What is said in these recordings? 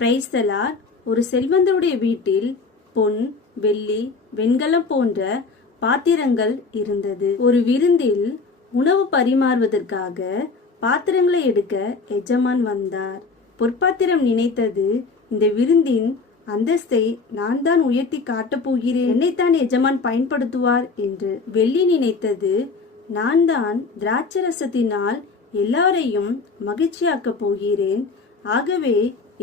Praise the Lord. ஒரு செல்வந்தருடைய வீட்டில் பொன், வெள்ளி, வெண்கலம் போன்ற பாத்திரங்கள் இருந்தது. ஒரு விருந்தில் உணவு பரிமாறுவதற்காக பாத்திரங்களை எடுக்க எஜமான் வந்தார். பொற்பாத்திரம் நினைத்தது, இந்த விருந்தின் அந்தஸ்தை நான் தான் உயர்த்தி காட்டப் போகிறேன், என்னைத்தான் எஜமான் பயன்படுத்துவார் என்று. வெள்ளி நினைத்தது, நான் தான் திராட்சரசத்தினால் எல்லாரையும் மகிழ்ச்சியாக்கப் போகிறேன், ஆகவே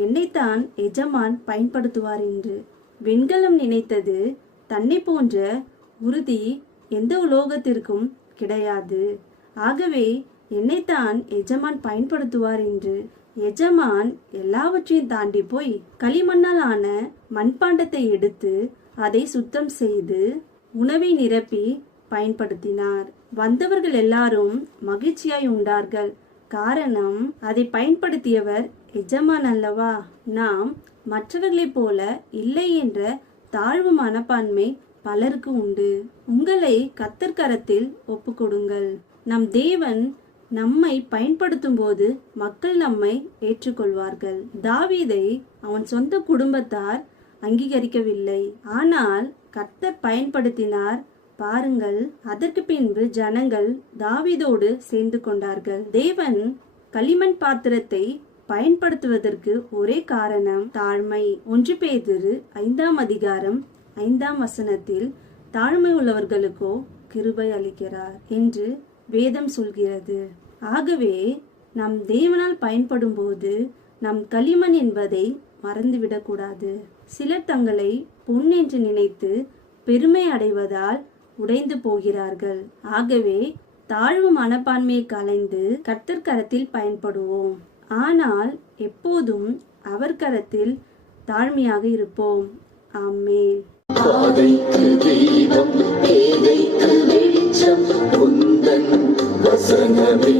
என்னைத்தான் எஜமான் பயன்படுத்துவார் என்று. வெண்கலம் நினைத்தது, தன்னை போன்ற உறுதி எந்த உலோகத்திற்கும் கிடையாது, ஆகவே என்னைத்தான் எஜமான் பயன்படுத்துவார் என்று. எஜமான் எல்லாவற்றையும் தாண்டி போய் களிமண்ணால் ஆன மண்பாண்டத்தை எடுத்து அதை சுத்தம் செய்து உணவை நிரப்பி பயன்படுத்தினார். வந்தவர்கள் எல்லாரும் மகிழ்ச்சியாய் உண்டார்கள். காரணம், அதை பயன்படுத்தியவர் எஜமான் அல்லவா. நாம் மற்றவர்களைப் போல இல்லை என்ற தாழ்வு மனப்பான்மை பலருக்கு உண்டு. உங்களை கர்த்தர் கரத்தில் ஒப்பு கொடுங்கள். நம் தேவன் நம்மை பயன்படுத்தும் போது மக்கள் நம்மை ஏற்றுக்கொள்வார்கள். தாவீதை அவன் சொந்த குடும்பத்தார் அங்கீகரிக்கவில்லை, ஆனால் கர்த்தர் பயன்படுத்தினார். பாருங்கள், அதற்கு பின்பு ஜனங்கள் தாவீதோடு சேர்ந்து கொண்டார்கள். தேவன் களிமண் பாத்திரத்தை பயன்படுத்துவதற்கு ஒரே காரணம் தாழ்மை. 1 பேதுரு 5ஆம் அதிகாரம் 5ஆம் வசனத்தில் தாழ்மை உள்ளவர்களுக்கோ கிருபை அளிக்கிறார் என்று வேதம் சொல்கிறது. ஆகவே நம் தேவனால் பயன்படும் போது நம் களிமண் என்பதை மறந்துவிடக்கூடாது. சிலர் தங்களை பொன் என்று நினைத்து பெருமை அடைவதால் உடைந்து போகிறார்கள். ஆகவே தாழ்வு மனப்பான்மையை களைந்து கர்த்தர் கரத்தில் பயன்படுவோம். ஆனால் எப்போதும் அவர் கரத்தில் தாழ்மையாக இருப்போம். ஆமென். பாதைக்கு தெய்வம், பேதைக்கு வெளிச்சம், உந்தன் வசனமே.